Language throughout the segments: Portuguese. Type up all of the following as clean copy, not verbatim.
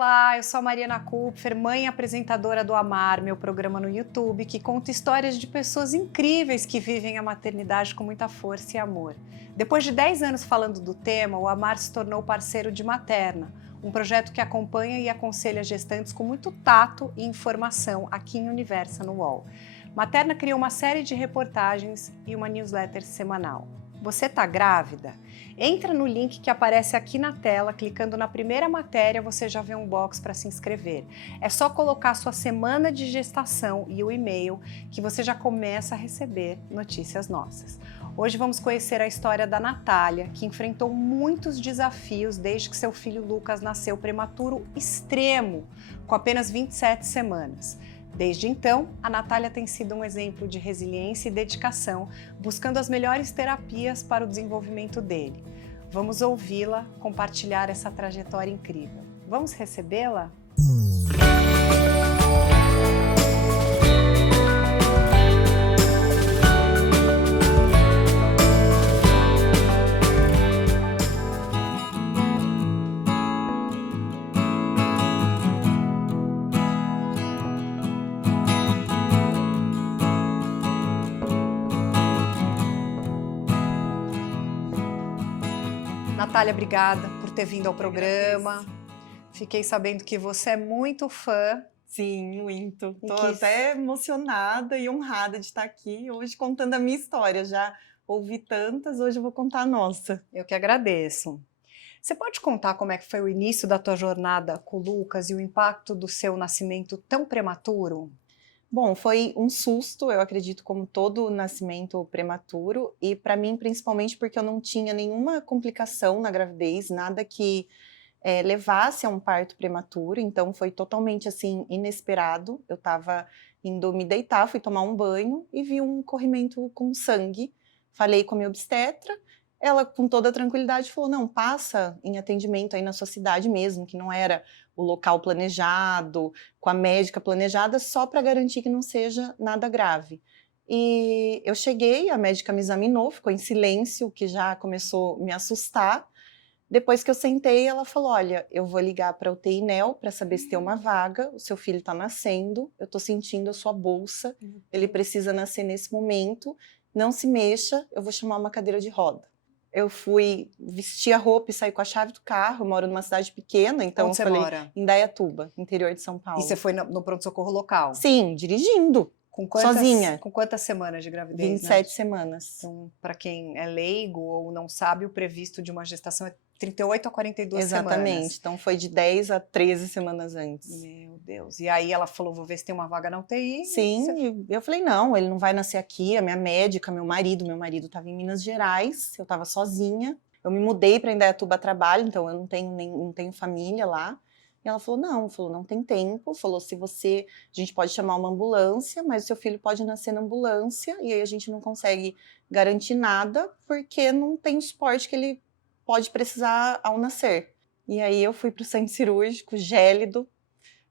Olá, eu sou a Mariana Kupfer, mãe e apresentadora do Amar, meu programa no YouTube, que conta histórias de pessoas incríveis que vivem a maternidade com muita força e amor. Depois de 10 anos falando do tema, o Amar se tornou parceiro de Materna, um projeto que acompanha e aconselha gestantes com muito tato e informação aqui em Universa no UOL. Materna criou uma série de reportagens e uma newsletter semanal. Você está grávida? Entra no link que aparece aqui na tela, clicando na primeira matéria você já vê um box para se inscrever. É só colocar sua semana de gestação e o e-mail que você já começa a receber notícias nossas. Hoje vamos conhecer a história da Natália, que enfrentou muitos desafios desde que seu filho Lucas nasceu prematuro extremo, com apenas 27 semanas. Desde então, a Natália tem sido um exemplo de resiliência e dedicação, buscando as melhores terapias para o desenvolvimento dele. Vamos ouvi-la compartilhar essa trajetória incrível. Vamos recebê-la? Natália, obrigada por ter vindo ao programa. Fiquei sabendo que você é muito fã. Sim, muito. Estou até emocionada e honrada de estar aqui hoje contando a minha história. Já ouvi tantas, hoje eu vou contar a nossa. Eu que agradeço. Você pode contar como é que foi o início da tua jornada com o Lucas e o impacto do seu nascimento tão prematuro? Bom, foi um susto, eu acredito, como todo nascimento prematuro, e para mim, principalmente porque eu não tinha nenhuma complicação na gravidez, nada que levasse a um parto prematuro, então foi totalmente assim inesperado. Eu estava indo me deitar, fui tomar um banho e vi um corrimento com sangue. Falei com a minha obstetra, ela com toda a tranquilidade falou, não, passa em atendimento aí na sua cidade mesmo, que não era o local planejado, com a médica planejada, só para garantir que não seja nada grave. E eu cheguei, a médica me examinou, ficou em silêncio, o que já começou a me assustar. Depois que eu sentei, ela falou, olha, eu vou ligar para a UTI NEL para saber se tem uma vaga, o seu filho está nascendo, eu estou sentindo a sua bolsa, ele precisa nascer nesse momento, não se mexa, eu vou chamar uma cadeira de roda. Eu fui vestir a roupa e saí com a chave do carro, eu moro numa cidade pequena, então Onde eu falei, mora? em Indaiatuba, interior de São Paulo. E você foi no pronto-socorro local? Sim, dirigindo, sozinha. Com quantas semanas de gravidez? 27 semanas. Então, para quem é leigo ou não sabe, o previsto de uma gestação é 38 a 42 semanas. Exatamente, então foi de 10 a 13 semanas antes. Meu Deus, e aí ela falou, vou ver se tem uma vaga na UTI. Sim, e eu falei, não, ele não vai nascer aqui, a minha médica, meu marido estava em Minas Gerais, eu estava sozinha, eu me mudei para Indaiatuba a trabalho, então eu não tenho família lá. E ela falou, não tem tempo, falou, a gente pode chamar uma ambulância, mas o seu filho pode nascer na ambulância, e aí a gente não consegue garantir nada, porque não tem o suporte que ele pode precisar ao nascer. E aí eu fui para o centro cirúrgico, gélido,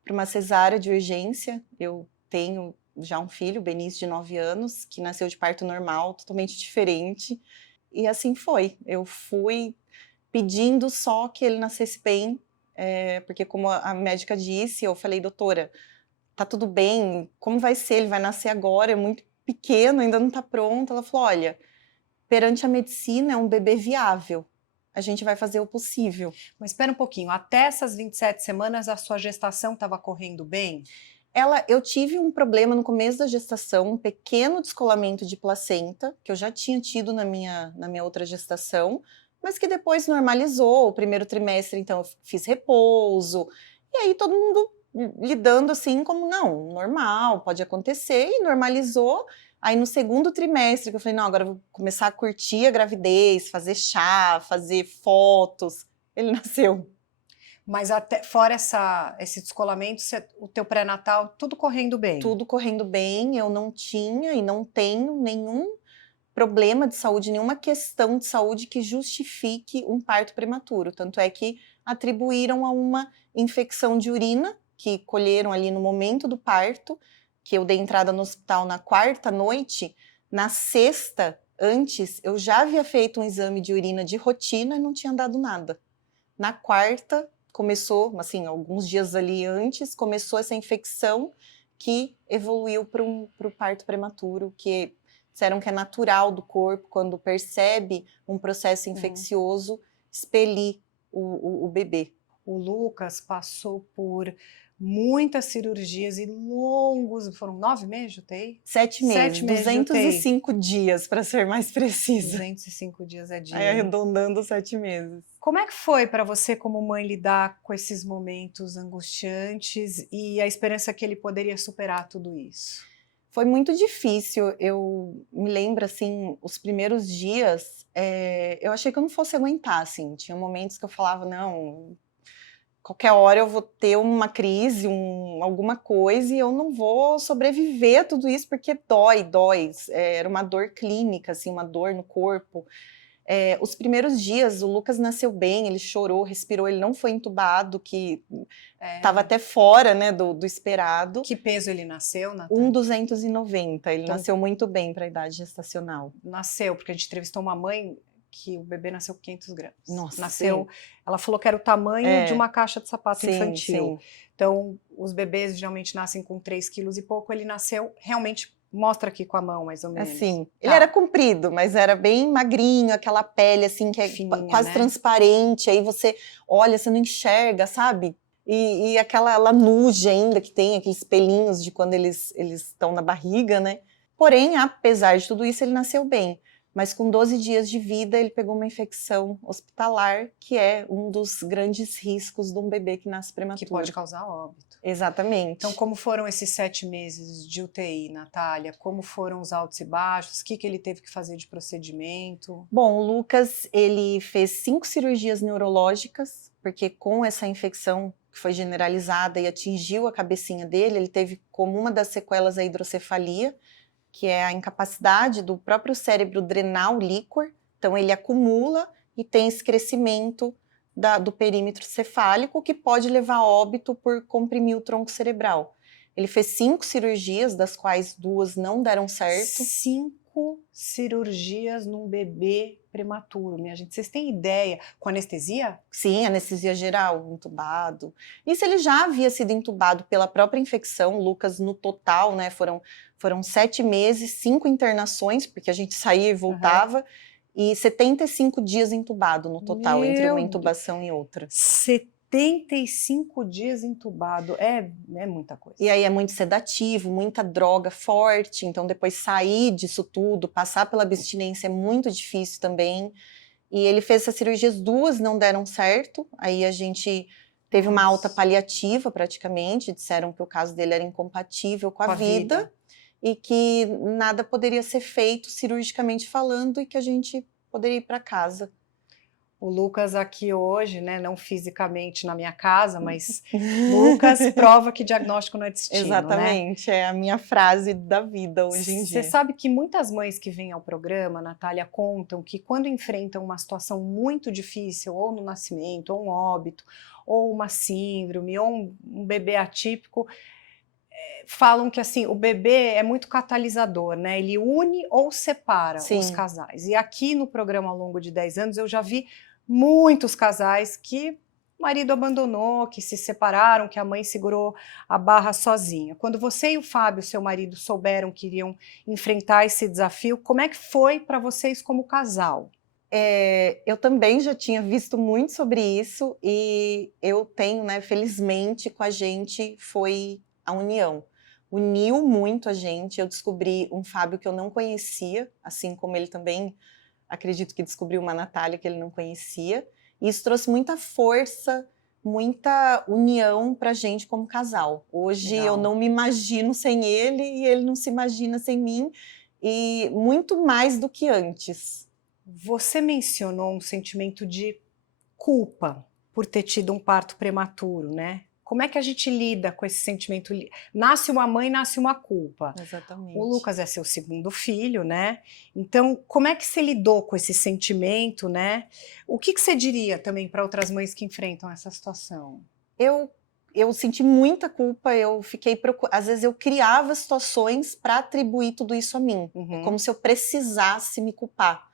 para uma cesárea de urgência. Eu tenho já um filho, Benício, de 9 anos, que nasceu de parto normal, totalmente diferente. E assim foi. Eu fui pedindo só que ele nascesse bem, porque como a médica disse, eu falei, doutora, tá tudo bem, como vai ser? Ele vai nascer agora, é muito pequeno, ainda não tá pronto. Ela falou, olha, perante a medicina é um bebê viável. A gente vai fazer o possível. Mas espera um pouquinho, até essas 27 semanas a sua gestação estava correndo bem? Eu tive um problema no começo da gestação, um pequeno descolamento de placenta, que eu já tinha tido na minha outra gestação, mas que depois normalizou. O primeiro trimestre, então, eu fiz repouso, e aí todo mundo lidando assim como, não, normal, pode acontecer, e normalizou. Aí no segundo trimestre que eu falei, não, agora eu vou começar a curtir a gravidez, fazer chá, fazer fotos, ele nasceu. Mas até, fora esse descolamento, o teu pré-natal, tudo correndo bem? Tudo correndo bem, eu não tinha e não tenho nenhum problema de saúde, nenhuma questão de saúde que justifique um parto prematuro. Tanto é que atribuíram a uma infecção de urina, que colheram ali no momento do parto, que eu dei entrada no hospital na quarta noite. Na sexta, antes, eu já havia feito um exame de urina de rotina e não tinha dado nada. Na quarta, começou, assim, alguns dias ali antes, começou essa infecção que evoluiu para o parto prematuro, que disseram que é natural do corpo, quando percebe um processo infeccioso, expelir o bebê. O Lucas passou por muitas cirurgias e longos, foram 9 meses de UTI? 7 meses, 205 de dias, para ser mais precisa. 205 dias é dia. Aí arredondando 7 meses. Como é que foi para você, como mãe, lidar com esses momentos angustiantes e a esperança que ele poderia superar tudo isso? Foi muito difícil. Eu me lembro, assim, os primeiros dias, eu achei que eu não fosse aguentar, assim. Tinha momentos que eu falava, não, qualquer hora eu vou ter uma crise, alguma coisa, e eu não vou sobreviver a tudo isso, porque dói. Era uma dor clínica, assim, uma dor no corpo. Os primeiros dias, o Lucas nasceu bem, ele chorou, respirou, ele não foi entubado, que estava até fora, né, do esperado. Que peso ele nasceu, Natália? 1,290, ele Então, nasceu muito bem para a idade gestacional. Nasceu, porque a gente entrevistou uma mãe que o bebê nasceu com 500 gramas. Nossa, nasceu, sim. Ela falou que era o tamanho de uma caixa de sapato infantil. Sim. Então, os bebês geralmente nascem com 3 quilos e pouco, ele nasceu realmente, mostra aqui com a mão, mais ou menos. Assim, ele era comprido, mas era bem magrinho, aquela pele assim, que é fininha, quase transparente, aí você olha, você não enxerga, sabe? E aquela lanugem ainda que tem, aqueles pelinhos de quando eles estão na barriga, né? Porém, apesar de tudo isso, ele nasceu bem. Mas com 12 dias de vida, ele pegou uma infecção hospitalar, que é um dos grandes riscos de um bebê que nasce prematuro. Que pode causar óbito. Exatamente. Então, como foram esses 7 meses de UTI, Natália? Como foram os altos e baixos? O que ele teve que fazer de procedimento? Bom, o Lucas, ele fez 5 cirurgias neurológicas, porque com essa infecção que foi generalizada e atingiu a cabecinha dele, ele teve como uma das sequelas a hidrocefalia, que é a incapacidade do próprio cérebro drenar o líquor, então ele acumula e tem esse crescimento do perímetro cefálico, que pode levar a óbito por comprimir o tronco cerebral. Ele fez 5 cirurgias, das quais 2 não deram certo. 5 cirurgias num bebê prematuro, minha gente. Vocês têm ideia? Com anestesia? Sim, anestesia geral, entubado. Isso ele já havia sido entubado pela própria infecção. O Lucas, no total, né, foram 7 meses, 5 internações, porque a gente saía e voltava, e 75 dias entubado no total, entre uma intubação e outra. 75 dias entubado, é muita coisa. E aí é muito sedativo, muita droga forte, então depois sair disso tudo, passar pela abstinência é muito difícil também. E ele fez essas cirurgias, 2 não deram certo, aí a gente teve uma alta paliativa praticamente, disseram que o caso dele era incompatível com a vida e que nada poderia ser feito cirurgicamente falando e que a gente poderia ir para casa. O Lucas aqui hoje, né, não fisicamente na minha casa, mas Lucas prova que diagnóstico não é destino, Exatamente, né? É a minha frase da vida hoje em dia. Você sabe que muitas mães que vêm ao programa, Natália, contam que quando enfrentam uma situação muito difícil, ou no nascimento, ou um óbito, ou uma síndrome, ou um bebê atípico, falam que assim, o bebê é muito catalisador, né? Ele une ou separa os casais. E aqui no programa ao longo de 10 anos eu já vi muitos casais que o marido abandonou, que se separaram, que a mãe segurou a barra sozinha. Quando você e o Fábio, seu marido, souberam que iriam enfrentar esse desafio, como é que foi para vocês como casal? Eu também já tinha visto muito sobre isso e eu tenho, né, felizmente com a gente foi a união. Uniu muito a gente, eu descobri um Fábio que eu não conhecia, assim como ele também, acredito que descobriu uma Natália que ele não conhecia, e isso trouxe muita força, muita união pra gente como casal. Hoje eu não me imagino sem ele e ele não se imagina sem mim, e muito mais do que antes. Você mencionou um sentimento de culpa por ter tido um parto prematuro, né? Como é que a gente lida com esse sentimento? Nasce uma mãe, nasce uma culpa. Exatamente. O Lucas é seu segundo filho, né? Então, como é que você lidou com esse sentimento, né? O que você diria também para outras mães que enfrentam essa situação? Eu senti muita culpa, eu fiquei às vezes eu criava situações para atribuir tudo isso a mim. É como se eu precisasse me culpar.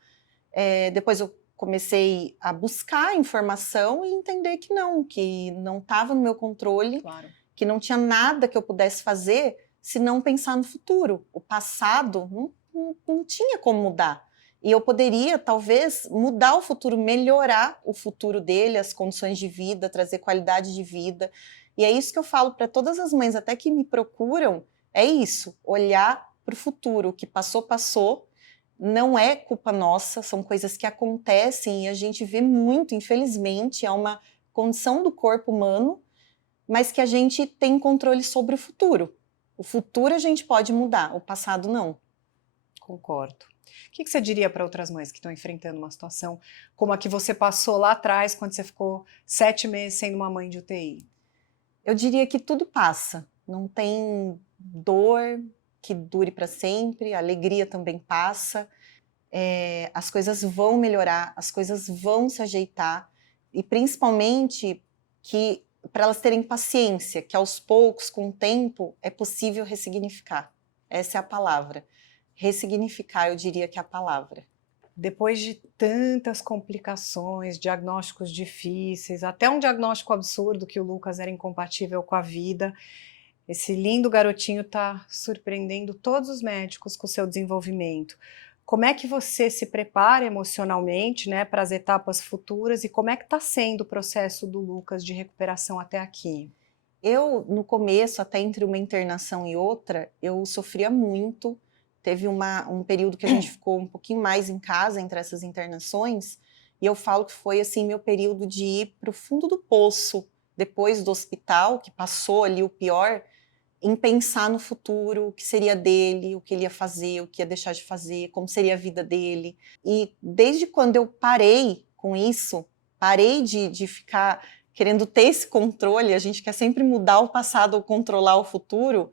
Depois eu comecei a buscar informação e entender que não estava no meu controle, Claro. que não tinha nada que eu pudesse fazer se não pensar no futuro. O passado não tinha como mudar. E eu poderia, talvez, mudar o futuro, melhorar o futuro dele, as condições de vida, trazer qualidade de vida. E é isso que eu falo para todas as mães, até que me procuram, é isso, olhar para o futuro. O que passou, passou. Não é culpa nossa, são coisas que acontecem e a gente vê muito, infelizmente, é uma condição do corpo humano, mas que a gente tem controle sobre o futuro. O futuro a gente pode mudar, o passado não. Concordo. O que você diria para outras mães que estão enfrentando uma situação como a que você passou lá atrás, quando você ficou 7 meses sendo uma mãe de UTI? Eu diria que tudo passa. Não tem dor que dure para sempre, a alegria também passa. As coisas vão melhorar, as coisas vão se ajeitar. E principalmente que para elas terem paciência, que aos poucos, com o tempo, é possível ressignificar. Essa é a palavra. Ressignificar, eu diria que é a palavra. Depois de tantas complicações, diagnósticos difíceis, até um diagnóstico absurdo que o Lucas era incompatível com a vida, esse lindo garotinho está surpreendendo todos os médicos com o seu desenvolvimento. Como é que você se prepara emocionalmente, né, para as etapas futuras e como é que está sendo o processo do Lucas de recuperação até aqui? Eu, no começo, até entre uma internação e outra, eu sofria muito. Teve um período que a gente ficou um pouquinho mais em casa entre essas internações, e eu falo que foi assim meu período de ir para o fundo do poço, depois do hospital, que passou ali o pior, em pensar no futuro, o que seria dele, o que ele ia fazer, o que ia deixar de fazer, como seria a vida dele. E desde quando eu parei com isso, parei de ficar querendo ter esse controle, a gente quer sempre mudar o passado ou controlar o futuro,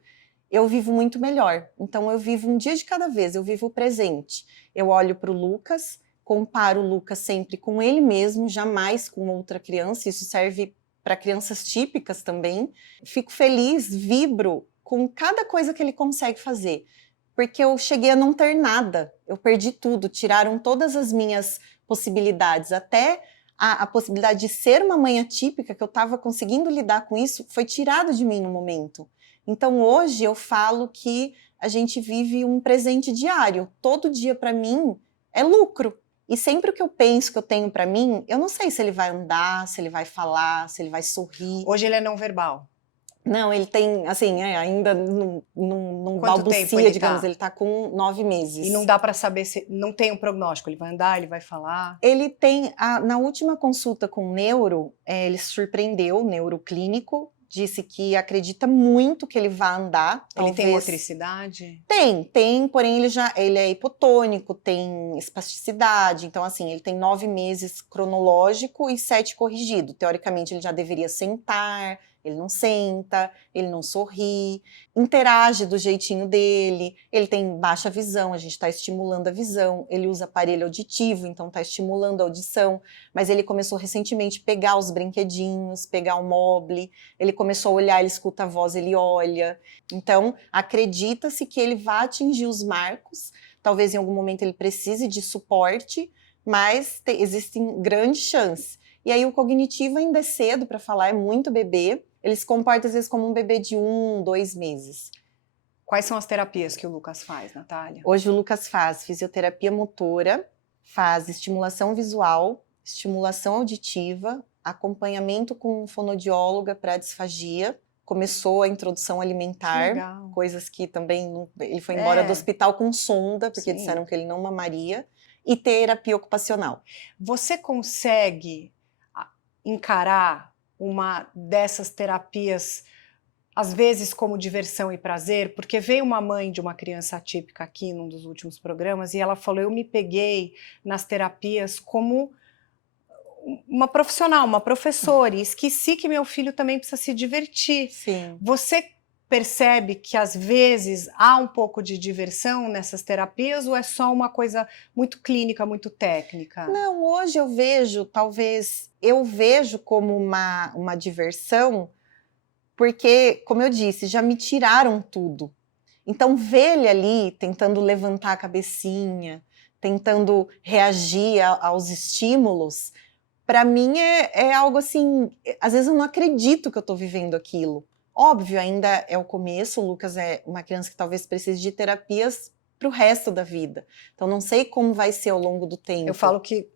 eu vivo muito melhor. Então eu vivo um dia de cada vez, eu vivo o presente. Eu olho para o Lucas, comparo o Lucas sempre com ele mesmo, jamais com outra criança, isso serve para crianças típicas também. Fico feliz, vibro com cada coisa que ele consegue fazer, porque eu cheguei a não ter nada, eu perdi tudo, tiraram todas as minhas possibilidades, até a possibilidade de ser uma mãe atípica, que eu estava conseguindo lidar com isso, foi tirado de mim no momento. Então hoje eu falo que a gente vive um presente diário, todo dia para mim é lucro. E sempre que eu penso que eu tenho para mim, eu não sei se ele vai andar, se ele vai falar, se ele vai sorrir. Hoje ele é não verbal. Não, ele tem, assim, ainda não Quanto tempo balbucia, ele digamos, tá? ele tá com 9 meses. E não dá para saber se não tem um prognóstico, ele vai andar, ele vai falar. Ele tem, na última consulta com o neuro, ele surpreendeu, o neuroclínico, disse que acredita muito que ele vai andar. Ele tem motricidade? Tem, porém ele é hipotônico, tem espasticidade, então assim, ele tem 9 meses cronológico e 7 corrigido. Teoricamente ele já deveria sentar, ele não senta, ele não sorri, interage do jeitinho dele, ele tem baixa visão, a gente está estimulando a visão, ele usa aparelho auditivo, então está estimulando a audição, mas ele começou recentemente a pegar os brinquedinhos, pegar o mobile, ele começou a olhar, ele escuta a voz, ele olha, então acredita-se que ele vai atingir os marcos, talvez em algum momento ele precise de suporte, mas existem grandes chances. E aí o cognitivo ainda é cedo para falar, é muito bebê, ele se comporta às vezes como um bebê de 1, 2 meses. Quais são as terapias que o Lucas faz, Natália? Hoje o Lucas faz fisioterapia motora, faz estimulação visual, estimulação auditiva, acompanhamento com fonoaudióloga para disfagia, começou a introdução alimentar, coisas que também ele foi embora do hospital com sonda, porque disseram que ele não mamaria, e terapia ocupacional. Você consegue encarar uma dessas terapias, às vezes como diversão e prazer? Porque veio uma mãe de uma criança atípica aqui num dos últimos programas e ela falou, eu me peguei nas terapias como uma profissional, uma professora, e esqueci que meu filho também precisa se divertir. Sim. Você percebe que às vezes há um pouco de diversão nessas terapias ou é só uma coisa muito clínica, muito técnica? Não, hoje eu vejo, eu vejo como uma diversão, porque, como eu disse, já me tiraram tudo. Então, ver ele ali tentando levantar a cabecinha, tentando reagir aos estímulos, para mim é algo assim, às vezes eu não acredito que eu estou vivendo aquilo. Óbvio, ainda é o começo, o Lucas é uma criança que talvez precise de terapias para o resto da vida. Então não sei como vai ser ao longo do tempo. Eu falo que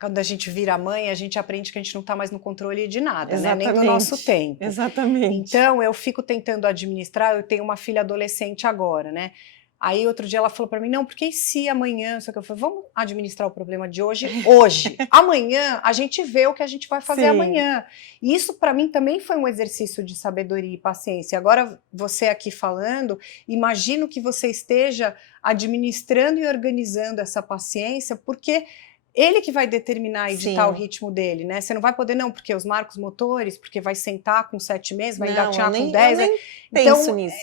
quando a gente vira mãe, a gente aprende que a gente não está mais no controle de nada, né? Nem do nosso tempo. Exatamente. Então, eu fico tentando administrar, eu tenho uma filha adolescente agora, né? Aí, outro dia ela falou para mim, não, porque e se amanhã, só que eu falei, vamos administrar o problema de hoje, hoje. Amanhã, a gente vê o que a gente vai fazer amanhã. E isso, para mim, também foi um exercício de sabedoria e paciência. Agora, você aqui falando, imagino que você esteja administrando e organizando essa paciência, porque ele que vai determinar e ditar o ritmo dele, né? Você não vai poder, não, porque os marcos motores, porque vai sentar com 7 meses, vai engatinhar com 10. Eu nem penso nisso.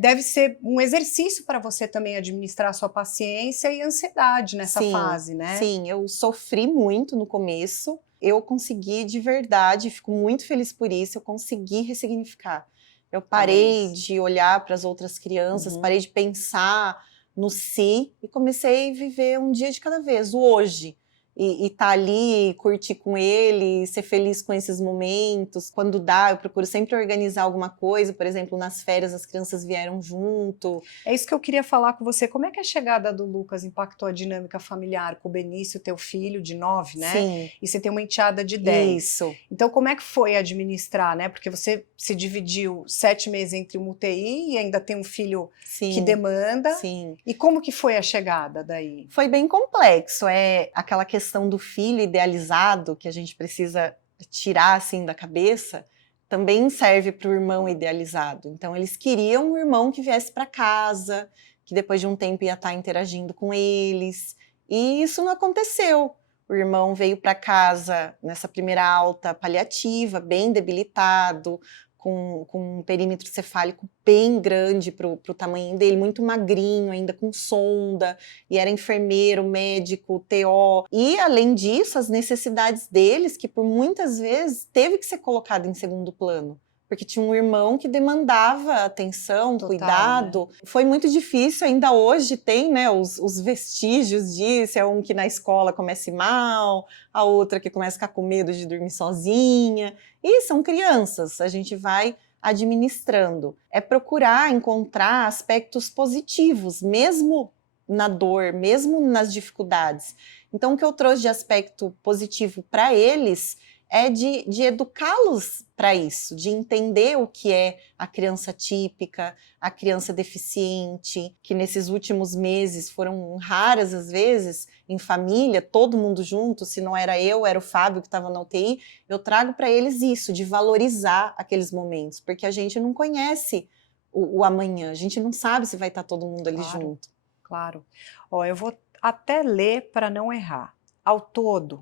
Deve ser um exercício para você também administrar a sua paciência e ansiedade nessa fase, né? Sim, eu sofri muito no começo. Eu consegui de verdade, fico muito feliz por isso, eu consegui ressignificar. Eu parei de olhar para as outras crianças, parei de pensar no si e comecei a viver um dia de cada vez, o hoje. E tá ali, curtir com ele, ser feliz com esses momentos. Quando dá, eu procuro sempre organizar alguma coisa. Por exemplo, nas férias as crianças vieram junto. É isso que eu queria falar com você. Como é que a chegada do Lucas impactou a dinâmica familiar com o Benício, teu filho de 9, né? Sim. E você tem uma enteada de 10. Isso. Então, como é que foi administrar, né? Porque você se dividiu 7 meses entre uma UTI e ainda tem um filho que demanda. Sim. E como que foi a chegada daí? Foi bem complexo. É aquela questão do filho idealizado que a gente precisa tirar assim da cabeça, também serve para o irmão idealizado. Então eles queriam um irmão que viesse para casa, que depois de um tempo ia estar interagindo com eles, e isso não aconteceu. O irmão veio para casa nessa primeira alta paliativa, bem debilitado, com um perímetro cefálico bem grande para o tamanho dele, muito magrinho, ainda com sonda, e era enfermeiro, médico, TO. E, além disso, as necessidades deles, que por muitas vezes teve que ser colocado em segundo plano. Porque tinha um irmão que demandava atenção, cuidado. Né? Foi muito difícil, ainda hoje tem, né, os vestígios disso. É um que na escola comece mal, a outra que começa a ficar com medo de dormir sozinha. E são crianças, a gente vai administrando. É procurar encontrar aspectos positivos, mesmo na dor, mesmo nas dificuldades. Então, o que eu trouxe de aspecto positivo para eles é de educá-los para isso, de entender o que é a criança típica, a criança deficiente, que nesses últimos meses foram raras às vezes, em família, todo mundo junto, se não era eu, era o Fábio que estava na UTI, eu trago para eles isso, de valorizar aqueles momentos, porque a gente não conhece o amanhã, a gente não sabe se vai estar todo mundo ali junto. Claro. Ó, eu vou até ler para não errar. Ao todo,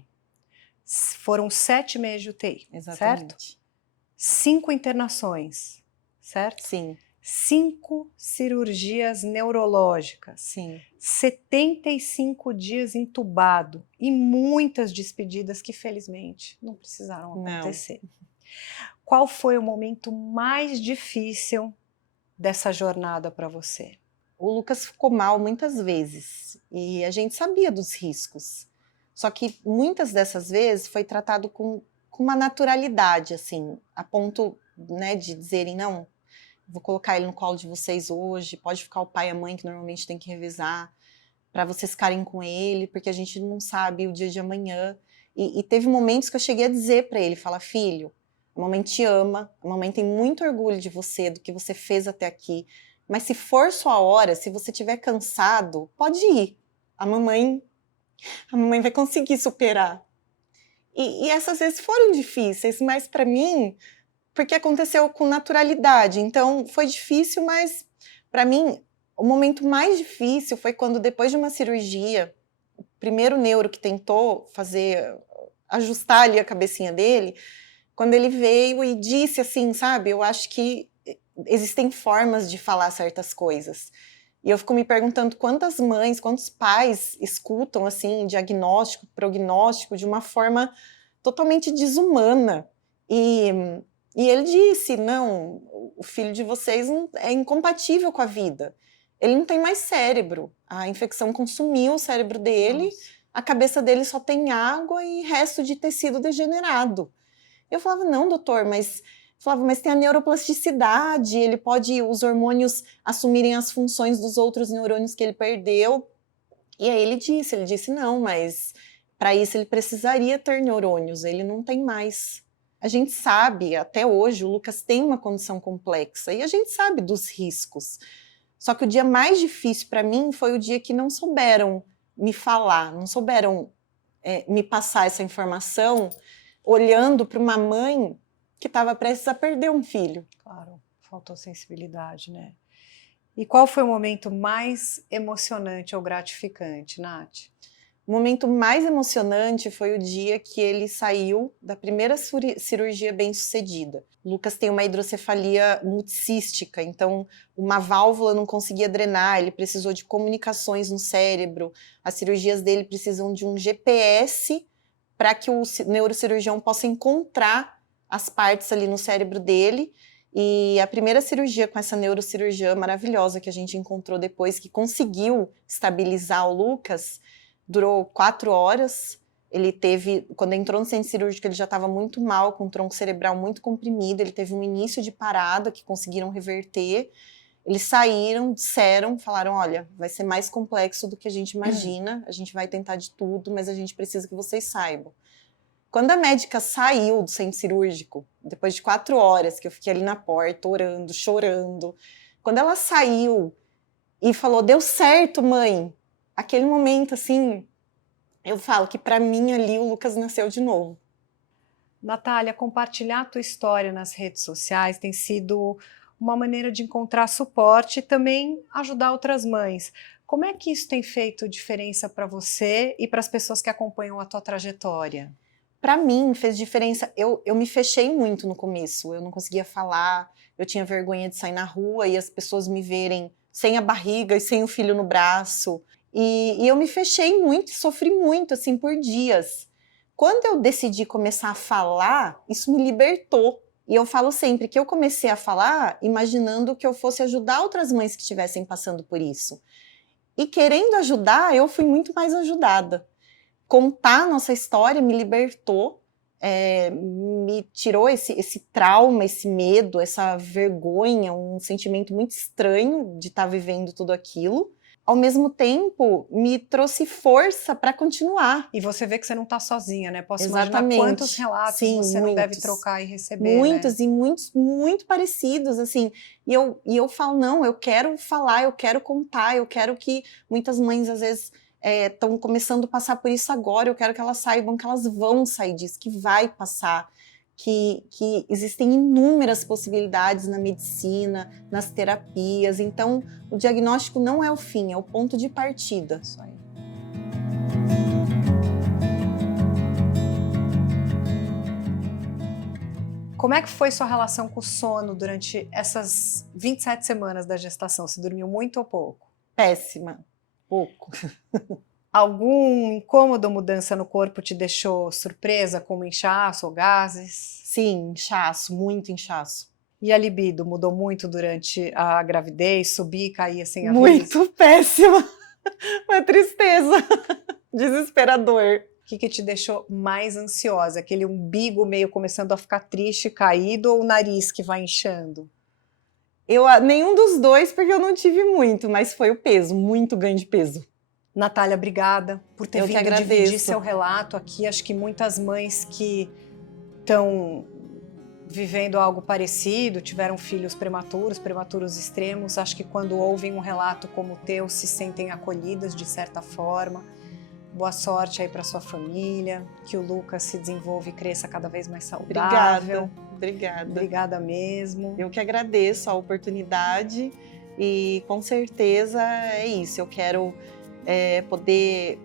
foram 7 meses de UTI, certo? 5 internações, certo? Sim. 5 cirurgias neurológicas. Sim. 75 dias entubado e muitas despedidas que, felizmente, não precisaram acontecer. Não. Qual foi o momento mais difícil dessa jornada para você? O Lucas ficou mal muitas vezes e a gente sabia dos riscos. Só que muitas dessas vezes foi tratado com uma naturalidade, assim, a ponto, né, de dizerem, não, vou colocar ele no colo de vocês hoje, pode ficar o pai e a mãe que normalmente tem que revezar, para vocês ficarem com ele, porque a gente não sabe o dia de amanhã. E teve momentos que eu cheguei a dizer para ele, falar, filho, a mamãe te ama, a mamãe tem muito orgulho de você, do que você fez até aqui, mas se for sua hora, se você estiver cansado, pode ir, a mamãe vai conseguir superar. E essas vezes foram difíceis, mas para mim, porque aconteceu com naturalidade, então foi difícil, mas para mim, o momento mais difícil foi quando depois de uma cirurgia, o primeiro neuro que tentou ajustar ali a cabecinha dele, quando ele veio e disse assim, sabe, eu acho que existem formas de falar certas coisas. E eu fico me perguntando quantas mães, quantos pais escutam assim, diagnóstico, prognóstico, de uma forma totalmente desumana. E ele disse, não, o filho de vocês é incompatível com a vida. ele não tem mais cérebro. A infecção consumiu o cérebro dele, a cabeça dele só tem água e resto de tecido degenerado. Eu falava, não, doutor, mas tem a neuroplasticidade, ele pode, os hormônios assumirem as funções dos outros neurônios que ele perdeu. E aí ele disse, não, mas para isso ele precisaria ter neurônios, ele não tem mais. A gente sabe, até hoje, o Lucas tem uma condição complexa e a gente sabe dos riscos. Só que o dia mais difícil para mim foi o dia que não souberam me falar, não souberam me passar essa informação, olhando para uma mãe que estava prestes a perder um filho. Claro, faltou sensibilidade, né? E qual foi o momento mais emocionante ou gratificante, Nath? O momento mais emocionante foi o dia que ele saiu da primeira cirurgia bem-sucedida. O Lucas tem uma hidrocefalia multicística, então uma válvula não conseguia drenar, ele precisou de comunicações no cérebro. As cirurgias dele precisam de um GPS para que o neurocirurgião possa encontrar as partes ali no cérebro dele. E a primeira cirurgia com essa neurocirurgiã maravilhosa que a gente encontrou depois, que conseguiu estabilizar o Lucas, durou 4 horas. Ele teve, quando entrou no centro cirúrgico, ele já estava muito mal, com o tronco cerebral muito comprimido, ele teve um início de parada que conseguiram reverter. Eles saíram, disseram, falaram, olha, vai ser mais complexo do que a gente imagina, a gente vai tentar de tudo, mas a gente precisa que vocês saibam. Quando a médica saiu do centro cirúrgico, depois de 4 horas, que eu fiquei ali na porta, orando, chorando, quando ela saiu e falou, deu certo, mãe, aquele momento, assim, eu falo que para mim ali o Lucas nasceu de novo. Natália, compartilhar a tua história nas redes sociais tem sido uma maneira de encontrar suporte e também ajudar outras mães. Como é que isso tem feito diferença para você e para as pessoas que acompanham a tua trajetória? Para mim fez diferença, eu me fechei muito no começo, eu não conseguia falar, eu tinha vergonha de sair na rua e as pessoas me verem sem a barriga e sem o filho no braço. E eu me fechei muito, sofri muito, assim, por dias. Quando eu decidi começar a falar, isso me libertou. E eu falo sempre que eu comecei a falar imaginando que eu fosse ajudar outras mães que estivessem passando por isso. E querendo ajudar, eu fui muito mais ajudada. Contar nossa história me libertou, me tirou esse trauma, esse medo, essa vergonha, um sentimento muito estranho de estar vivendo tudo aquilo. Ao mesmo tempo, me trouxe força para continuar. E você vê que você não está sozinha, né? Posso Exatamente. imaginar quantos relatos Sim, você muitos. não deve trocar e receber, Muitos, né? e muitos muito parecidos, assim. E eu falo, não, eu quero falar, eu quero contar, eu quero que muitas mães, às vezes, estão começando a passar por isso agora, eu quero que elas saibam que elas vão sair disso, que vai passar. Que existem inúmeras possibilidades na medicina, nas terapias. Então, o diagnóstico não é o fim, é o ponto de partida. Isso aí. Como é que foi sua relação com o sono durante essas 27 semanas da gestação? Você dormiu muito ou pouco? Péssima, pouco. Algum incômodo ou mudança no corpo te deixou surpresa, como inchaço ou gases? Sim, inchaço, muito inchaço. E a libido mudou muito durante a gravidez? Subir e cair sem aviso? Muito péssima. Uma tristeza. Desesperador. O que te deixou mais ansiosa? Aquele umbigo meio começando a ficar triste, caído, ou o nariz que vai inchando? Nenhum dos dois, porque eu não tive muito, mas foi o peso, muito ganho de peso. Natália, obrigada por ter vindo dividir seu relato aqui. Acho que muitas mães que estão vivendo algo parecido, tiveram filhos prematuros extremos, acho que quando ouvem um relato como o teu, se sentem acolhidas de certa forma. Boa sorte aí para sua família, que o Lucas se desenvolva e cresça cada vez mais saudável. Obrigada. Obrigada mesmo. Eu que agradeço a oportunidade e com certeza é isso, eu quero poder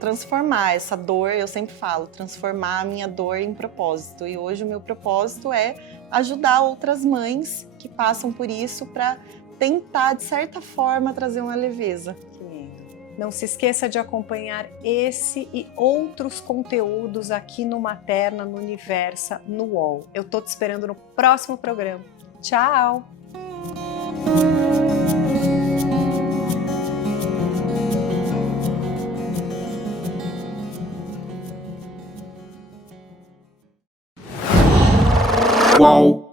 transformar essa dor, eu sempre falo, transformar a minha dor em propósito. E hoje o meu propósito é ajudar outras mães que passam por isso para tentar, de certa forma, trazer uma leveza. Que lindo. Não se esqueça de acompanhar esse e outros conteúdos aqui no Materna, no Universa, no UOL. Eu tô te esperando no próximo programa. Tchau! Uau!